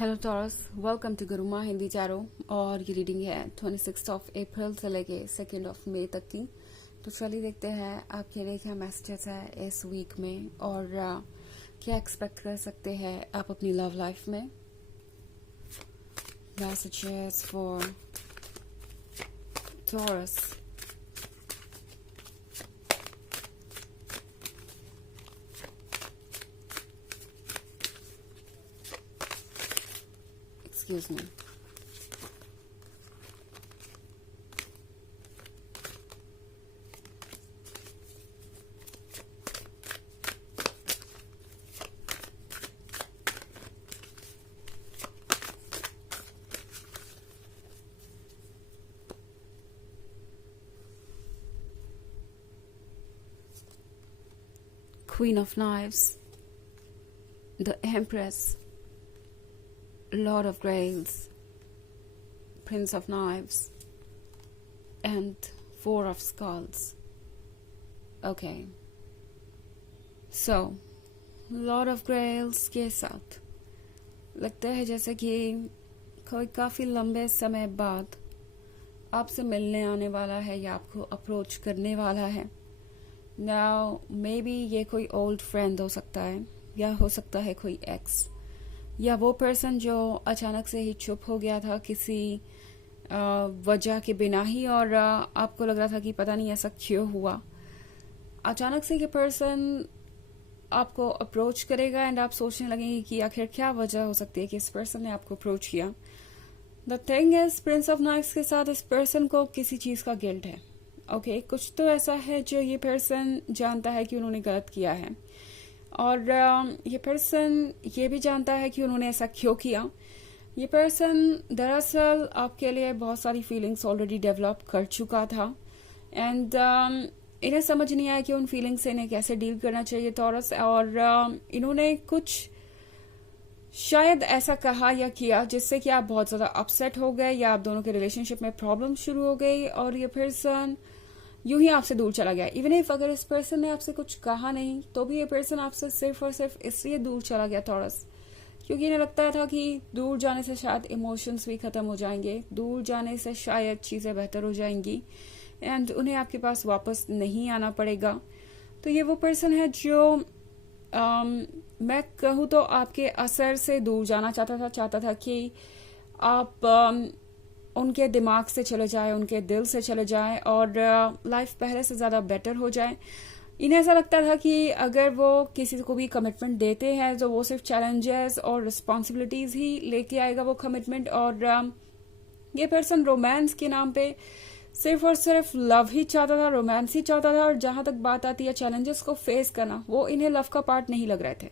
Hello Taurus, welcome to Gurumaa Hindi चारो। और ये रीडिंग है 26 अप्रैल से लेके 2 मई तक की। तो चलिए देखते हैं आपके लिए क्या मैसेजेस है इस वीक में और क्या एक्सपेक्ट कर सकते हैं आप अपनी लव लाइफ में। Messages for taurus. Excuse me. Queen of Knives, the Empress, Lord of Grails, Prince of Knives, and Four of Skulls. Okay. So, Lord of Grails के साथ लगता है जैसे कि कोई काफ़ी लंबे समय बाद आपसे मिलने आने वाला है या आपको अप्रोच करने वाला है। नाउ मे बी ये कोई ओल्ड फ्रेंड हो सकता है या हो सकता है कोई एक्स या वो पर्सन जो अचानक से ही चुप हो गया था किसी वजह के बिना ही और आपको लग रहा था कि पता नहीं ऐसा क्यों हुआ। अचानक से ये पर्सन आपको अप्रोच करेगा एंड आप सोचने लगेंगे कि आखिर क्या वजह हो सकती है कि इस पर्सन ने आपको अप्रोच किया। The thing is, Prince of knifes के साथ इस पर्सन को किसी चीज़ का गिल्ट है। ओके, कुछ तो ऐसा है जो ये पर्सन जानता है कि उन्होंने गलत किया है और ये पर्सन ये भी जानता है कि उन्होंने ऐसा क्यों किया। ये पर्सन दरअसल आपके लिए बहुत सारी फीलिंग्स ऑलरेडी डेवलप कर चुका था एंड इन्हें समझ नहीं आया कि उन फीलिंग्स से इन्हें कैसे डील करना चाहिए टॉरस। और इन्होंने कुछ शायद ऐसा कहा या किया जिससे कि आप बहुत ज़्यादा अपसेट हो गए या आप दोनों के रिलेशनशिप में प्रॉब्लम शुरू हो गई और ये पर्सन यूं ही आपसे दूर चला गया। इवन इफ अगर इस पर्सन ने आपसे कुछ कहा नहीं तो भी ये पर्सन आपसे सिर्फ और सिर्फ इसलिए दूर चला गया टॉरस क्योंकि इन्हें लगता था कि दूर जाने से शायद इमोशंस भी खत्म हो जाएंगे, दूर जाने से शायद चीज़ें बेहतर हो जाएंगी एंड उन्हें आपके पास वापस नहीं आना पड़ेगा। तो ये वो पर्सन है जो मैं कहूँ तो आपके असर से दूर जाना चाहता था कि आप उनके दिमाग से चले जाए, उनके दिल से चले जाए और लाइफ पहले से ज़्यादा बेटर हो जाए। इन्हें ऐसा लगता था कि अगर वो किसी को भी कमिटमेंट देते हैं तो वो सिर्फ चैलेंजेस और रिस्पॉन्सिबिलिटीज़ ही लेके आएगा वो कमिटमेंट। और ये पर्सन रोमांस के नाम पे सिर्फ और सिर्फ लव ही चाहता था, रोमांस ही चाहता था। और जहां तक बात आती है चैलेंजेस को फेस करना, वो इन्हें लव का पार्ट नहीं लग रहे थे।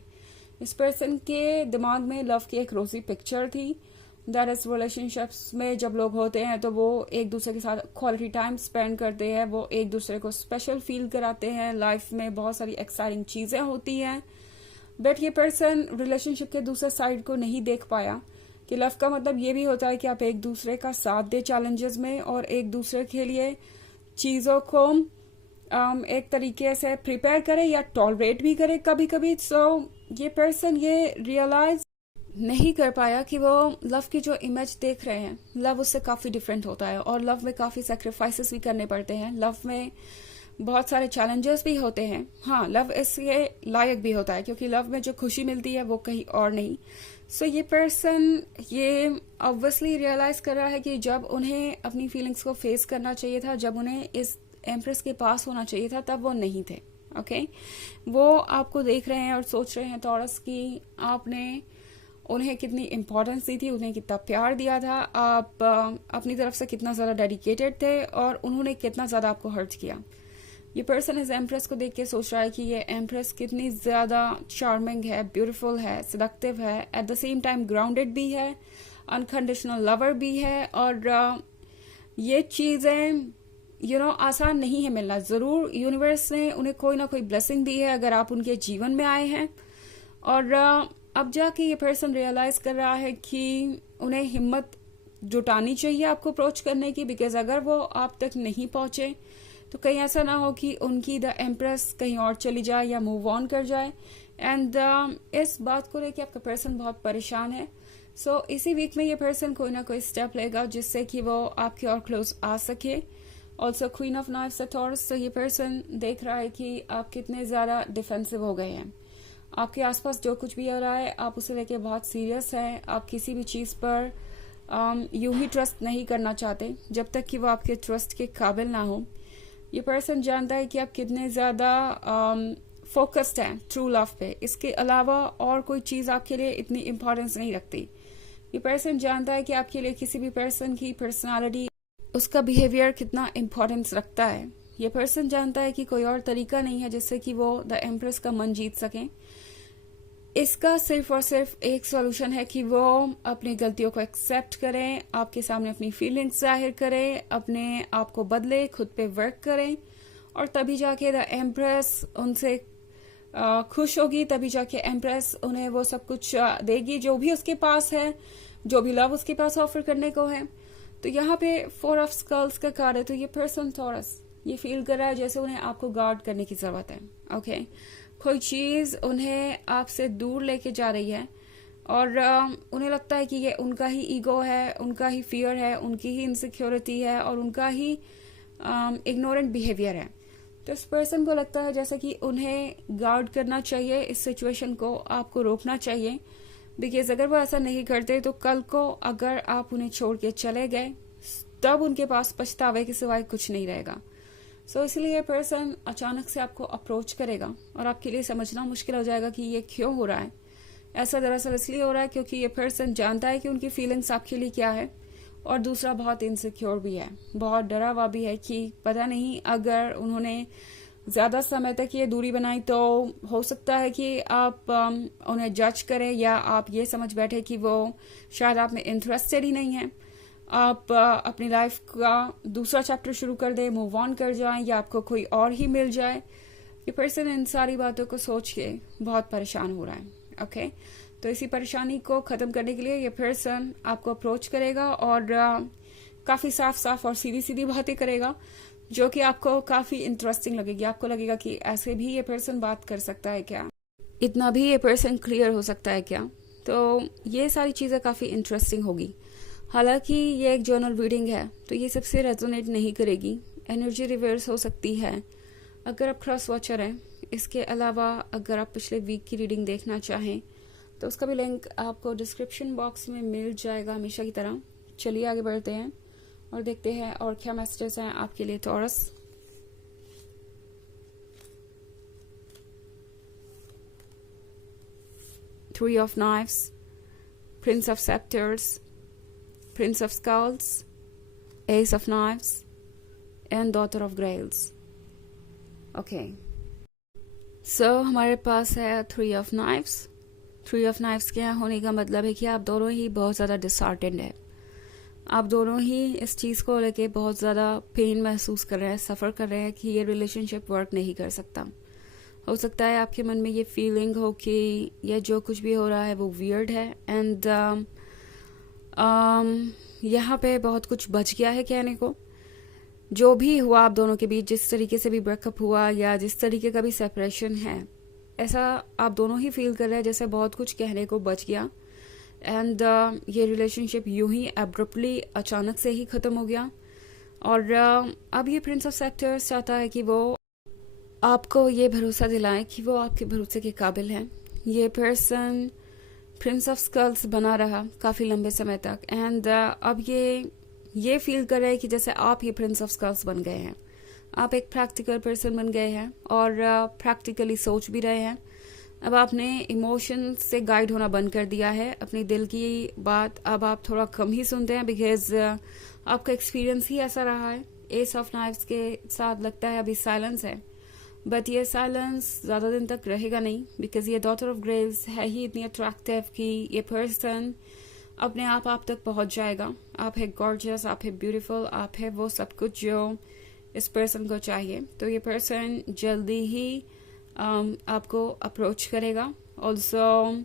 इस पर्सन के दिमाग में लव की एक रोजी पिक्चर थी। दैट इज, रिलेशनशिप्स में जब लोग होते हैं तो वो एक दूसरे के साथ क्वालिटी टाइम स्पेंड करते हैं, वो एक दूसरे को स्पेशल फील कराते हैं, लाइफ में बहुत सारी एक्साइटिंग चीजें होती हैं। बट ये पर्सन रिलेशनशिप के दूसरे साइड को नहीं देख पाया कि लव का मतलब ये भी होता है कि आप एक दूसरे का साथ दे चैलेंजेस में और एक दूसरे के लिए चीज़ों को एक तरीके से प्रिपेयर करे या टॉलरेट भी करे कभी कभी। सो ये पर्सन ये रियलाइज नहीं कर पाया कि वो लव की जो इमेज देख रहे हैं, लव उससे काफ़ी डिफरेंट होता है और लव में काफ़ी सेक्रीफाइसेस भी करने पड़ते हैं, लव में बहुत सारे चैलेंजेस भी होते हैं। हाँ, लव इसके लायक भी होता है क्योंकि लव में जो खुशी मिलती है वो कहीं और नहीं। सो ये पर्सन ये ऑब्वियसली रियलाइज कर रहा है कि जब उन्हें अपनी फीलिंग्स को फेस करना चाहिए था, जब उन्हें इस एम्प्रेस के पास होना चाहिए था, तब वो नहीं थे। ओके, वो आपको देख रहे हैं और सोच रहे हैं टॉरस कि आपने उन्हें कितनी इम्पोर्टेंस दी थी, उन्हें कितना प्यार दिया था, आप अपनी तरफ से कितना ज़्यादा डेडिकेटेड थे और उन्होंने कितना ज़्यादा आपको हर्ट किया। ये पर्सन इस एम्प्रेस को देख के सोच रहा है कि ये एम्प्रेस कितनी ज़्यादा चार्मिंग है, ब्यूटीफुल है, सडक्टिव है, at the same time grounded भी है, अनकंडीशनल लवर भी है। और ये चीज़ें आसान नहीं है मिलना। ज़रूर यूनिवर्स ने उन्हें कोई ना कोई ब्लेसिंग दी है अगर आप उनके जीवन में आए हैं। और अब जाके ये पर्सन रियलाइज कर रहा है कि उन्हें हिम्मत जुटानी चाहिए आपको अप्रोच करने की, बिकॉज अगर वो आप तक नहीं पहुंचे तो कहीं ऐसा ना हो कि उनकी द एम्प्रेस कहीं और चली जाए या मूव ऑन कर जाए एंड इस बात को लेके आपका पर्सन बहुत परेशान है. सो इसी वीक में ये पर्सन कोई ना कोई स्टेप लेगा जिससे कि वो आपके और क्लोज आ सके. Also queen of knifes taurus. तो ये पर्सन देख रहा है कि आप कितने ज्यादा डिफेंसिव हो गए हैं. आपके आसपास जो कुछ भी हो रहा है आप उसे लेके बहुत सीरियस हैं. आप किसी भी चीज पर यूं ही ट्रस्ट नहीं करना चाहते जब तक कि वो आपके ट्रस्ट के काबिल ना हो. ये पर्सन जानता है कि आप कितने ज्यादा फोकस्ड हैं ट्रू लव पे. इसके अलावा और कोई चीज आपके लिए इतनी इम्पोर्टेंस नहीं रखती. ये पर्सन जानता है कि आपके लिए किसी भी पर्सन की पर्सनालिटी, उसका बिहेवियर कितना इम्पोर्टेंस रखता है. ये पर्सन जानता है कि कोई और तरीका नहीं है जिससे कि वो द एम्प्रेस का मन जीत सकें. इसका सिर्फ और सिर्फ एक सॉल्यूशन है कि वो अपनी गलतियों को एक्सेप्ट करें, आपके सामने अपनी फीलिंग्स जाहिर करें, अपने आप को बदले, खुद पे वर्क करें, और तभी जाके द एम्प्रेस उनसे खुश होगी. तभी जाके एम्प्रेस उन्हें वो सब कुछ देगी जो भी उसके पास है, जो भी लव उसके पास ऑफर करने को है. तो यहाँ पे 4 ऑफ स्कल्स का कार्ड है. तो ये पर्सन टॉरस ये फील कर रहा है जैसे उन्हें आपको गार्ड करने की जरूरत है. ओके, कोई चीज उन्हें आपसे दूर लेके जा रही है और उन्हें लगता है कि ये उनका ही ईगो है, उनका ही फियर है, उनकी ही इनसिक्योरिटी है और उनका ही इग्नोरेंट बिहेवियर है. तो इस पर्सन को लगता है जैसे कि उन्हें गार्ड करना चाहिए, इस सिचुएशन को आपको रोकना चाहिए. बिकॉज अगर वो ऐसा नहीं करते तो कल को अगर आप उन्हें छोड़ के चले गए तब उनके पास पछतावे के सिवाय कुछ नहीं रहेगा. सो इसलिए ये पर्सन अचानक से आपको अप्रोच करेगा और आपके लिए समझना मुश्किल हो जाएगा कि ये क्यों हो रहा है. ऐसा दरअसल इसलिए हो रहा है क्योंकि ये पर्सन जानता है कि उनकी फीलिंग्स आपके लिए क्या है, और दूसरा बहुत इनसिक्योर भी है, बहुत डरा हुआ भी है कि पता नहीं अगर उन्होंने ज्यादा समय तक ये दूरी बनाई तो हो सकता है कि आप उन्हें जज करें या आप ये समझ बैठे कि वो शायद आप में इंटरेस्टेड ही नहीं है. आप अपनी लाइफ का दूसरा चैप्टर शुरू कर दे, मूव ऑन कर जाएं, या आपको कोई और ही मिल जाए. ये पर्सन इन सारी बातों को सोच के बहुत परेशान हो रहा है. ओके, तो इसी परेशानी को खत्म करने के लिए ये पर्सन आपको अप्रोच करेगा और काफी साफ साफ और सीधी सीधी बातें करेगा जो कि आपको काफी इंटरेस्टिंग लगेगी. आपको लगेगा कि ऐसे भी ये पर्सन बात कर सकता है क्या, इतना भी ये पर्सन क्लियर हो सकता है क्या. तो ये सारी चीजें काफी इंटरेस्टिंग होगी. हालांकि ये एक जर्नल रीडिंग है तो ये सबसे रेजोनेट नहीं करेगी. एनर्जी रिवर्स हो सकती है अगर आप क्रॉस वॉचर हैं. इसके अलावा अगर आप पिछले वीक की रीडिंग देखना चाहें तो उसका भी लिंक आपको डिस्क्रिप्शन बॉक्स में मिल जाएगा हमेशा की तरह. चलिए आगे बढ़ते हैं और देखते हैं और क्या मैसेजेस हैं आपके लिए taurus. Three of Knives, Prince of Scepters, Prince of Skulls, Ace of Knives, and Daughter of Grails. Okay. So हमारे पास है Three of Knives. Three of Knives के यहाँ होने का मतलब है कि आप दोनों ही बहुत ज़्यादा डिसहार्टेंड है. आप दोनों ही इस चीज़ को लेके बहुत ज़्यादा पेन महसूस कर रहे हैं, सफ़र कर रहे हैं कि ये रिलेशनशिप वर्क नहीं कर सकता. हो सकता है आपके मन में ये फीलिंग हो कि ये जो कुछ भी हो रहा है वो वियर्ड है एंड यहाँ पे बहुत कुछ बच गया है कहने को. जो भी हुआ आप दोनों के बीच, जिस तरीके से भी ब्रेकअप हुआ या जिस तरीके का भी सेपरेशन है, ऐसा आप दोनों ही फील कर रहे हैं जैसे बहुत कुछ कहने को बच गया एंड ये रिलेशनशिप यूं ही एब्रप्टली अचानक से ही खत्म हो गया. और अब ये प्रिंस ऑफ सेक्टर्स चाहता है कि वो आपको ये भरोसा दिलाएं कि वो आपके भरोसे के काबिल हैं. ये पर्सन प्रिंस ऑफ स्कल्स बना रहा काफी लंबे समय तक एंड अब ये फील कर रहे हैं कि जैसे आप ये प्रिंस ऑफ स्कल्स बन गए हैं. आप एक प्रैक्टिकल पर्सन बन गए हैं और प्रैक्टिकली सोच भी रहे हैं. अब आपने इमोशन से गाइड होना बंद कर दिया है. अपने दिल की बात अब आप थोड़ा कम ही सुनते हैं बिकॉज आपका एक्सपीरियंस ही ऐसा रहा है. एस ऑफ नाइफ्स के साथ लगता है अभी साइलेंस है, बट ये साइलेंस ज्यादा दिन तक रहेगा नहीं बिकॉज ये डॉटर ऑफ ग्रेल्स है ही इतनी अट्रैक्टिव कि ये पर्सन अपने आप तक पहुंच जाएगा. आप है गॉर्जियस, आप है ब्यूटीफुल, आप है वो सब कुछ जो इस पर्सन को चाहिए. तो ये पर्सन जल्दी ही आपको अप्रोच करेगा. ऑल्सो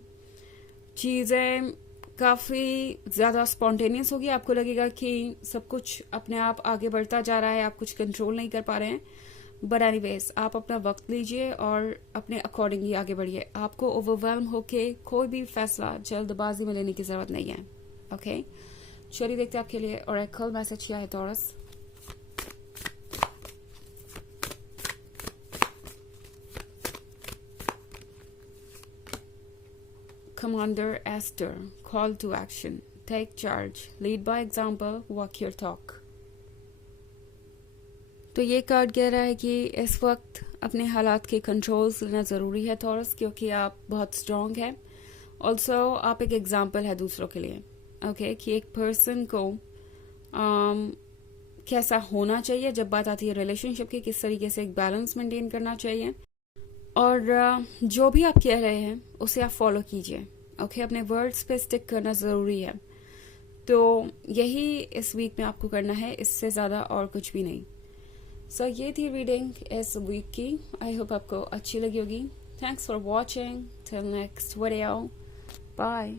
चीज़ें काफ़ी ज़्यादा स्पॉन्टेनियस होगी. आपको लगेगा कि सब कुछ अपने आप आगे बढ़ता जा रहा है, आप कुछ कंट्रोल नहीं कर पा रहे हैं, बट एनीवेज आप अपना वक्त लीजिए और अपने अकॉर्डिंगली आगे बढ़िए। आपको ओवरवेलम होके कोई भी फैसला जल्दबाजी में लेने की जरूरत नहीं है। ओके चलिए देखते हैं आपके लिए ओरेकल मैसेज क्या है taurus. Commander Esther, call to action, take charge, lead by example, walk your talk। तो ये कार्ड कह रहा है कि इस वक्त अपने हालात के कंट्रोल्स लेना ज़रूरी है टॉरस, क्योंकि आप बहुत स्ट्रॉन्ग है। ऑल्सो आप एक एग्जाम्पल है दूसरों के लिए। ओके कि एक पर्सन को कैसा होना चाहिए जब बात आती है रिलेशनशिप की, किस तरीके से एक बैलेंस मेंटेन करना चाहिए, और जो भी आप कह रहे हैं उसे आप फॉलो कीजिए। ओके अपने वर्ड्स पे स्टिक करना ज़रूरी है। तो यही इस वीक में आपको करना है, इससे ज़्यादा और कुछ भी नहीं। सो ये थी रीडिंग इस वीक की। आई होप आपको अच्छी लगी होगी। Thanks for watching. Till next video, bye.